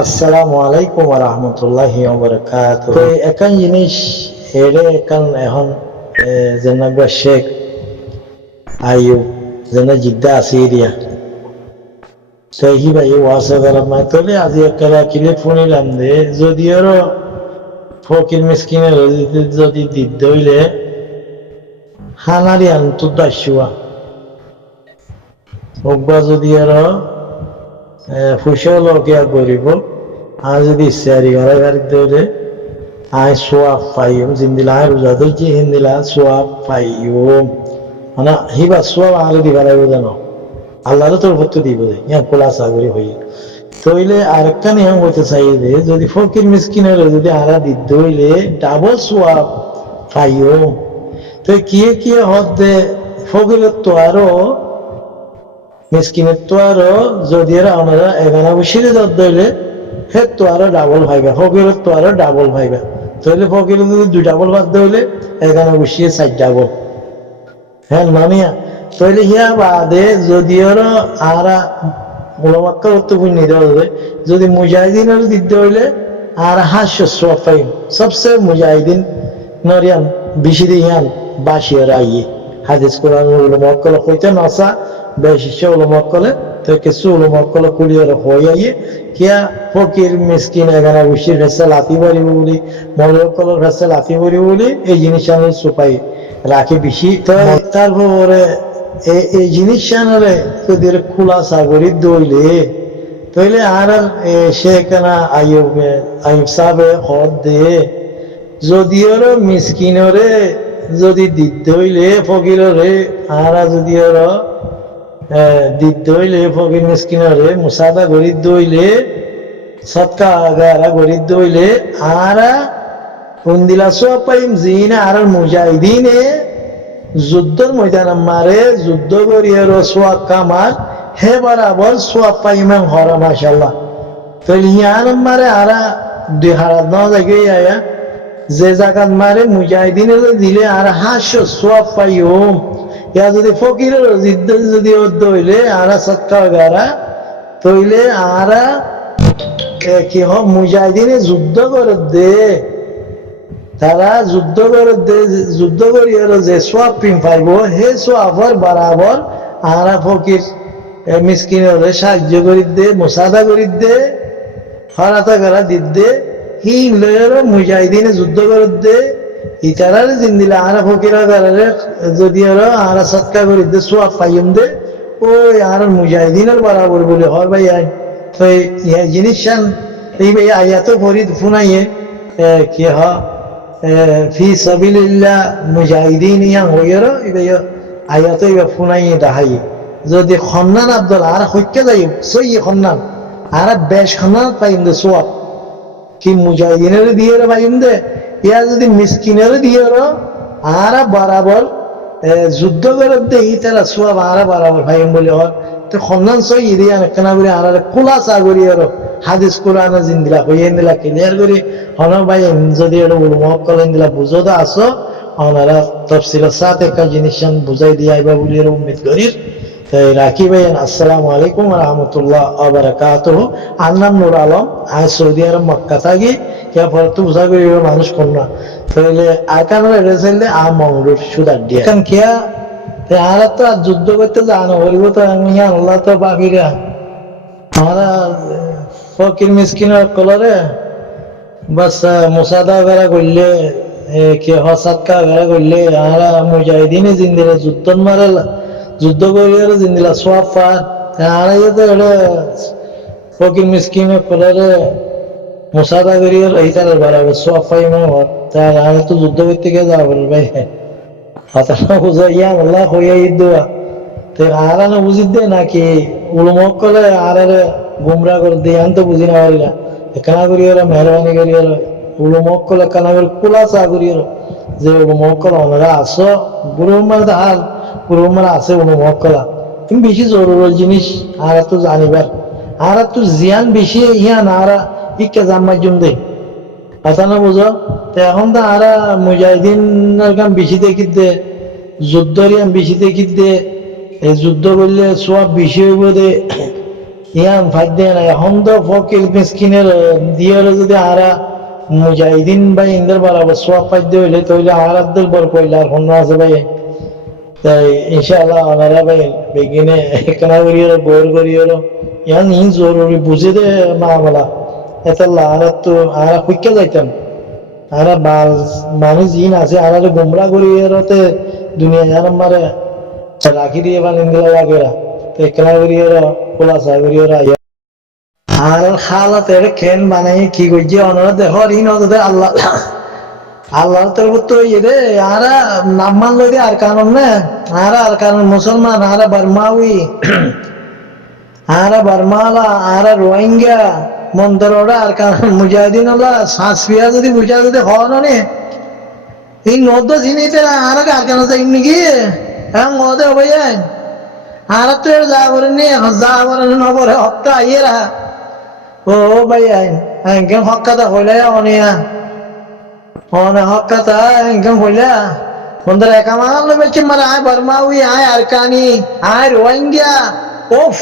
আসসালামু আলাইকুম ওয়া রাহমাতুল্লাহি ওয়া বারাকাতুহু। তো একান জিনিস এরে একান এখন জনাবা শেখ আইয়ুব জনা জিদ্দা আসিরিয়া তো হি ভাই ওয়াসা গরম না তোলে আজি একলা কিলে ফোনিলাম দে যদি আর ফকির মিসকিনের যদি দিদ হইলে হানারি আনতু দাসুয়া ওবা যদি আর ফুসল কিয়া করিব আর যদি ইচ্ছারি ঘরে গাড়ি ধরে আয় সোয়াব পাইম জিন্দিলা আয় রোজা ধরছি হিন্দিলা সোয়াব পাইম মানে হিবা সোয়াব আলো দিবা লাগবে জানো আল্লাহরও তোর ভর্তি দিব দে ইয়া খোলা সাগরি হই তইলে আরেকটা নিয়ম হইতে চাই যে যদি ফকির মিসকিনের যদি আলা দিত হইলে ডাবল সোয়াব পাইম তো কিয়ে হদ দে ফকিরের তো আরো মিসকিনের তো আরো যদি আমরা এগানা বসিরে ধরলে হে তো আরো ডাবল ভাইবা ফকিরের তো আরো ডাবল ভাইবা তাহলে ফকিরের যদি 2 ডাবল বাদ হইলে এগানা বসিয়ে 4 ডাবল হ্যাঁ মানিয়া তাহলে হিয়া বাদে যদি আরো আরা ওলামাক্কা করতে বুঝনি দেওয়া যদি মুজাহিদিনের দিতে হইলে আর হাস্য সোয়াব পাইম সবচেয়ে মুজাহিদিন নরিয়ান বেশি দিয়ান বাসিয়ার আইয়ে হাদিস কোরআন ওলামাক্কা কইতে নসা বেশি ওলামাক্কা তো কিছু ওলামাক্কা কুলিয়ার হই আইয়ে কিয়া ফকির মিসকিন এগানা বসির ফেসা লাতি পারিব বলি মৌলকলের ফেসা লাতি পারিব বলি এই জিনিস আনার সুপাই রাখে বেশি তো তারপরে এই জিনিস আনারে যদি খোলা সাগরি দইলে তাইলে আর সেখানে আইয়ুব সাহেবে হদ দে যদি ওর মিসকিনরে যদি দিতে হইলে ফকিররে আর যদি ওর দিতে হইলে ফকির মিসকিনরে মুসাদা গরি দইলে সৎকা আগারা গরি দইলে আর উন্দিলা সোয়া পাইম জিনা আর মুজাহিদিনে যুদ্ধর ময়দান মারে যুদ্ধ করিয়ে সোয়াব কামার হে বরাবর সোয়াব পাইম হরা মাশাল্লাহ তো ইয়ান মারে আরা 2 হারাত না জায়গায় আয়া যে জায়গাত মারে মুজাহিদিনে দিলে আর হাস্য সোয়াব পাইম ইয়া যদি ফকিরের যুদ্ধ যদি হইলে আরা সৎকা গারা তইলে আরা কি হ মুজাহিদিনে যুদ্ধ করে দে তারা যুদ্ধ করি যে সোয়াব পিম পাইব হে সোয়াবর বরাবর আরা ফকির মিসকিনের সাহায্য করি দে মুসাদা করি দে হরাতা করা দিত দে হি লয়ের মুজাহিদিনে যুদ্ধ করে দে ইতারার জিন্দিলা আরা ফকির যদি আরা সৎকা করি দে সোয়াব পাইম দে ওই আর মুজাহিদিনের বরাবর বলে হর ভাই আই তো এই জিনিস এই ভাই আয়াত ফরিদ ফুনাইয়ে কি হ ফি সাবিলিল্লাহ মুজাহিদিন ইয়াং হইয়ার ইবে আয়াতে ইবে ফুনাই দাহাই যদি খন্নান আব্দুল আর হইতে যাই সই খন্নান আর বেশ খন্নান পাইম দে সোয়াব কি মুজাহিদিনের দিয়ে পাইম দে ইয়া যদি মিসকিনের দিয়ে আর বরাবর যুদ্ধ করে দে তারা সোয়াব আর বরাবর পাইম বলে হয় তো খন্নান সই ইদিয়া কেনা করে আর খোলা সাগরি আর হাদিস কোরআন জিন্দিলা হইয়ে দিলা ক্লিয়ার করি হন ভাই যদি এটা মহকল দিলা বুঝো তো আসো ওনারা তফসিলের সাথে একটা জিনিস বুঝাই দিয়ে আইবা বলি উম্মিদ করি তাই রাখি ভাই আসসালামু আলাইকুম ওয়া রাহমাতুল্লাহ ওয়া বারাকাতুহু আর নাম নূর আলম আজ সৌদি আরব মক্কা থাকি কে ফরতু বুঝা করি মানুষ কোন না তাইলে আকান রেজাইলে আ মংরুর সুদার দিয়া কারণ কিয়া তে আর তো যুদ্ধ করতে জানো বলিব তো আমি আল্লাহ তো বাকিরা আমরা ফকির মিসকিনের কলরে বাস মুসাদা বেড়া করলে কি হসাদকা বেড়া করলে আমরা মুজাহিদিনে জিন্দিলা যুদ্ধ মারে যুদ্ধ করিয়ে জিন্দিলা সোয়াব পার আমরা তো ফকির মিসকিনের কলরে মুসাদা করিয়ে এইটার বাড়াবে সোয়াব পাই মনে তার আমরা তো যুদ্ধ করতে গিয়ে যাওয়া বল ভাই হাতানা বুঝা ইয়া আল্লাহ হইয়া দোয়া তো আর বুঝি দে নাকি উলমক কলে আর গুমরা করে দিয়ে আনতে বুঝি না পারিলা এখানা করি মেহরবানি করি উলমক কলে কানা করে কুলাচা করি যে উলমক কলা ওনারা আসো গুরুমার হাল গুরুমার আছে উলমক কলা তুমি বেশি জরুরি জিনিস আর তো জানিবার আর তো জিয়ান বেশি ইয়ান আর ইকে জাম্মার জন্য দে কথা না বুঝো তো এখন তো আর মুজাহিদিনের কাম বেশি দেখি দে যুদ্ধরিয়ান বেশি দেখি দে এই যুদ্ধ করলে সব বেশি হইব দে ইয়ান ফাইদে না এখন তো ফকির মিসকিনের দিয়ে যদি আরা মুজাহিদিন ভাই ইন্দের বরাবর সব ফাইদে হইলে তৈলে আর আব্দুল বর কইলা আর হন্য আছে ভাই তাই ইনশাআল্লাহ ওনারা ভাই বেগিনে একনা করিও গোর করিও ইয়ান ইন জরুরি বুঝে দে মামলা এতলা আর তো আর খুঁজে যাইতাম আর মানুষ জিন আছে আর গুমরা করিওতে দুনিয়া জান মারে রাখি দিয়ে বানিয়ে দিলা লাগেরা তো একনা করিও খোলাসা করিও আর খালাতের খেন বানাই কি করছে ওনারা দেখো ঋণ হতে আল্লাহ আল্লাহর তরফ তো রে আরা নাম মানলো যে আর কারণ না আর কারণ মুসলমান আরা বার্মাউই আরা বার্মালা আরা রোহিঙ্গা মন্তররা আর কারণ মুজাহিদিন আল্লাহ শ্বাস পিয়া যদি বুঝা যদি হওয়া নে এই নদ্য চিনিতে আর কার কারণ এমনি কি হ্যাঁ মদে হবে আর তো যা করেন যা করেন নবরে হপ্তা আইয়েরা ও ভাই একদম হকাতা হইলে অনিয়া অনে হকাতা একদম হইলা বন্ধুর একা মাল বেচে মারা আয় বার্মাউই আয় আরকানি আয় রোহিঙ্গা ওফ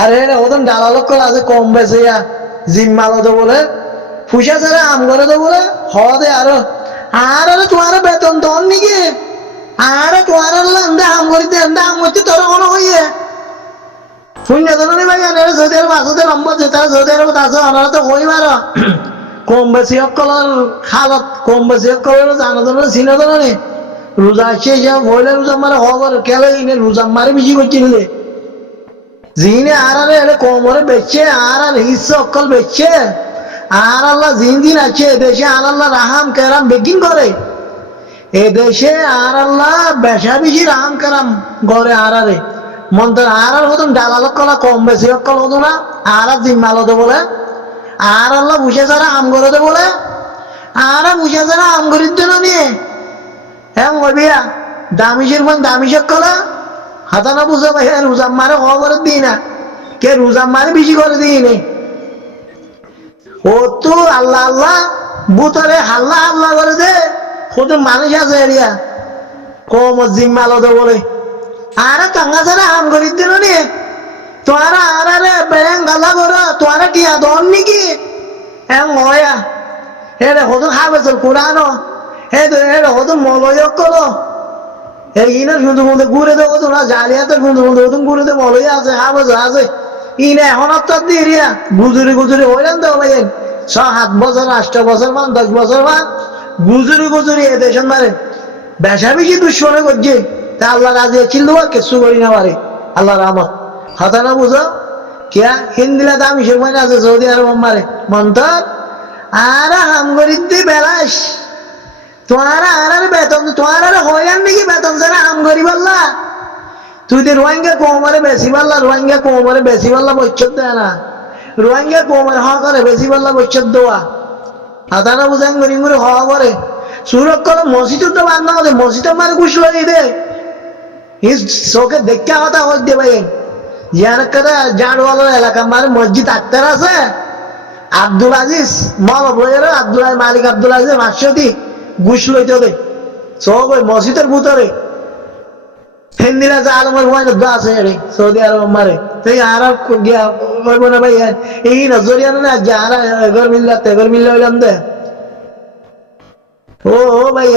আরে ওদের ডালালো কল আছে কম বেশি জিম্মালো তো বলে ফুসা ছাড়া আম করে তো বলে হওয়া দে আরো আর তোমার বেতন দন নাকি আর তোমার আম করিতে আম করতে তোর কোনো হইয়ে শূন্য ধরনের ভাই সৌদি আরব আসতে নম্বর যে তারা সৌদি আরব আছে ওনারা তো হইবার কম বেশি অকলের হালত কম বেশি অকলের জানা ধরনের চিনা ধরনের রোজা আসছে হিসাব হইলে রোজা মারে হবার কেলে ইনে রোজা মারে বেশি করছিল জিনে আর কমরে বেচছে আর হিস্সে অকল বেচছে আর আল্লাহ জিন দিন আছে দেশে আর আল্লাহ রাহাম কেরাম বেগিন করে এ দেশে আর আল্লাহ বেশা বেশি রাহাম কেরাম করে আরে মন্তর আর হতুন ডালাল কলা কম বেশি অকল হতো না আর জিম্মাল হতো বলে আর আল্লাহ বুঝে যারা আম করে বলে আর বুঝে যারা আম করির জন্য নিয়ে হ্যাঁ বলবিয়া দামিসের মন দামিসের কলা হাতানা বুঝে ভাই রোজা মারে হওয়া করে দিই না কে রোজা মারে বেশি করে দিই নে ও তো আল্লাহ আল্লাহ বুতরে হাল্লা হাল্লা করে দে কত মানুষ আছে এরিয়া কম জিম্মাল হতো বলে আরে টাঙ্গা ছাড়া আম করির জন্য নিয়ে তোরা আরে ব্যাং গালা করো তোরা টিয়া দন নাকি হ্যাঁ ময়া হে রে হতো খাবে চল কোরআনো হে তো হে রে হতো মলয় করো এইনা শুধু মধ্যে ঘুরে দেবো তোরা জালিয়াতে শুধু মধ্যে হতো ঘুরে দেবো মলয় আছে খাবে আছে ইনে এখন তো দিয়ে গুজুরি গুজুরি হইলেন তো ভাই 6-7 বছর 8 বছর মান 10 বছর মান গুজুরি গুজুরি এ দেশের মারে বেশা বেশি দুশ্মনে করছে তা আল্লাহ রাজি ছিল কিছু করি না পারে আল্লাহ রহমত হতা না বুঝো কিয়া হিন্দিলা দামি সময় আছে সৌদি আরব মারে মন্তর আর হাম করিতে বেলাস তোমার আর বেতন তোমার আর হইলাম নাকি বেতন ছাড়া হাম করি বললা তুই তো রোহিঙ্গা কোমরে বেশি পারলা রোহিঙ্গা কোমরে বেশি পারলা বচ্চর দেয় না রোহিঙ্গা কোমরে হওয়া করে বেশি পারলা বচ্চর দেওয়া হতা না বুঝান করি করে হওয়া করে সুরক করে মসজিদ তো বান্ধা হতে মসজিদ মারে খুশ লাগে দে চোখে দেখা কথা হচ্ছে ভাই ইয়ার করে জাড়ওয়ালার এলাকা মানে মসজিদ আক্তার আছে আব্দুল আজিজ মৌলব লইয়ার আব্দুল মালিক আব্দুল আজিজ মাসদি ঘুষ লইতে হবে সব ওই মসজিদের ভিতরে হিন্দিরা যে আলমের হয় না আছে রে সৌদি আরব মারে তাই আর গিয়া কইব না ভাই এই নজরিয়া না যে আর এগর মিল্লা হইলাম দে ও ভাই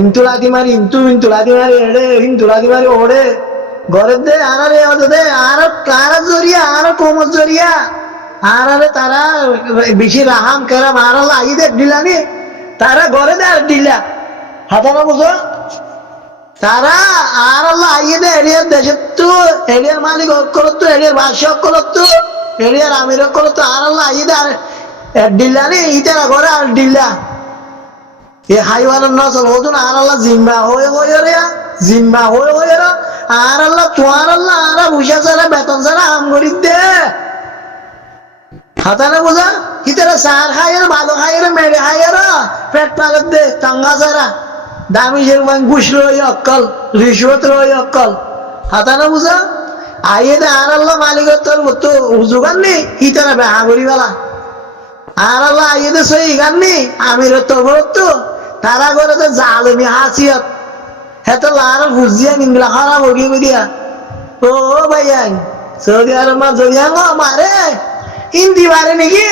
ইন্তুলাদি মারি ইন্তুলাদি মারি এড়ে ইন্তুলাদি মারি ওড়ে ঘরের দে আরে দে আর কারা জরিয়া আর কোমর জরিয়া আর তারা বেশি রাহাম কেরাম আর আই দে দিলানি তারা ঘরে দে আর দিলা হাতা না বুঝো তারা আর আল্লাহ আইয়ে দে এরিয়ার দেশের তো এরিয়ার মালিক করত এরিয়ার বাদশাহ করত এরিয়ার আমির করত আর আল্লাহ আইয়ে দে আর দিলানি ইতারা ঘরে আর দিলা এ হাইওয়ানের নজর হতুন আর আল্লাহ জিম্মা হয়ে রে জিম্মা হয়ে রে আর আল্লাহ তোমার আল্লাহ আর বুঝা ছাড়া বেতন ছাড়া আম করি দে হাতা না বোঝা ইতারা সার খাইয়ের ভালো খাইয়ের মেরে খাইয়ের পেট পালত দে টাঙ্গা ছাড়া দামি যেরকম ঘুষ রই অক্কল রিশ্বত রই অক্কল হাতা না বোঝা আইয়ে দে আর আল্লাহ মালিকের তোর তো যোগান নেই ইতারা বেহা করিবেলা আর আল্লাহ আইয়ে দে সই গান নেই আমির তো তারা করে তো জালেমি হাসিয়ত হেতো লার বুঝিয়া নিংলা খারাপ হয়ে দিয়া ও ভাই সৌদি আরব মা যদি মারে হিন্দি মারে নাকি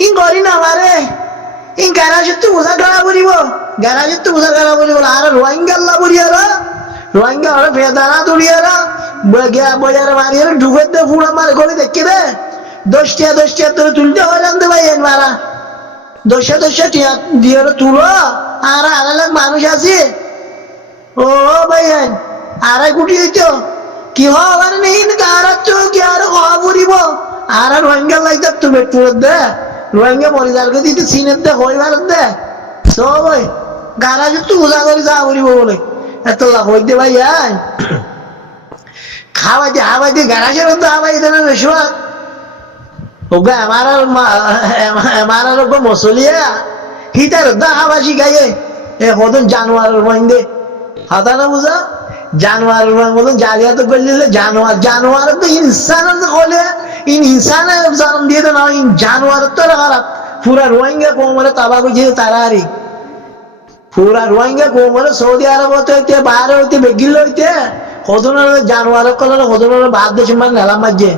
হিং করি না মারে হিং গ্যারাজের তো বোঝা গাড়া পড়িব গ্যারাজের তো বোঝা গাড়া পড়িব আর রোহিঙ্গাল্লা পড়িয়ার রোহিঙ্গা হলে ফেদানা তুলিয়ার বজারে মারিয়ার ঢুকে দে ফুড়া মারে করে দেখে দে 10 টিয়া তোরে তুলতে হয় জানতে ভাই মারা 10 টিয়া দিয়ে তুলো আর আড়াই মানুষ আছে ও ভাই আড়াই কোটি হইতো কি হওয়ার নেই কারাচ্ছ কি আর হওয়া পড়িব আর রোহিঙ্গা লাইতে তো বেটুর দে রোহিঙ্গা মরিদারকে দিতে সিনের দে হইবার দে সব ওই গারাজ তো উজা করে যা পড়িব বলে এত লাভ হইতে ভাই খাওয়াইতে গারাজের মধ্যে হাবাই দেন রেশোয়া ওগা আমার মসলিয়া হিতার দা হাবা শিখাইয়ে এ হতন জানোয়ারের মহিন্দে হাতা না বুঝা জানোয়ারের মতন জালিয়াত করলে জানোয়ার তো ইনসানের হলে ইনসানের জন্ম দিয়ে না জানোয়ার তো খারাপ পুরা রোহিঙ্গা কোমরে তাবা বুঝিয়ে তারা আরে পুরা রোহিঙ্গা কোমরে সৌদি আরব হইতে বাইরে হইতে বেগিল হইতে হতনের জানোয়ার কলে হতনের বাদ দেশে মানে নেলাম মারছে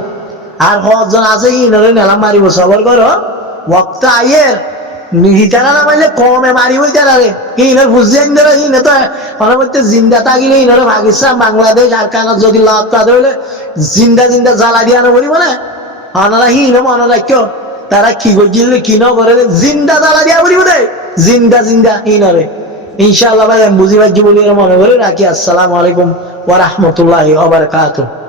আর হজন আছে ইনরে নেলাম মারিব সবর করো ওয়াক্ত আইয়ের হিতারা না মারলে কমে মারিব তারারে ইনার বুঝছে ইনারা ইনে তো অনবরত জিন্দা থাকিলে ইনারে পাকিস্তান বাংলাদেশ আর কানত যদি লাভ তা হইলে জিন্দা জ্বালা দিয়ে আনা বলিব না অনারা হিন মনে রাখো তারা কি করছিল কি ন করে জিন্দা জ্বালা দিয়া বলিব দে জিন্দা ইনারে ইনশাআল্লাহ ভাই আমি বুঝি পাচ্ছি বলি মনে করে রাখি। আসসালামু আলাইকুম ওয়া রাহমাতুল্লাহি ওয়া বারাকাতুহু।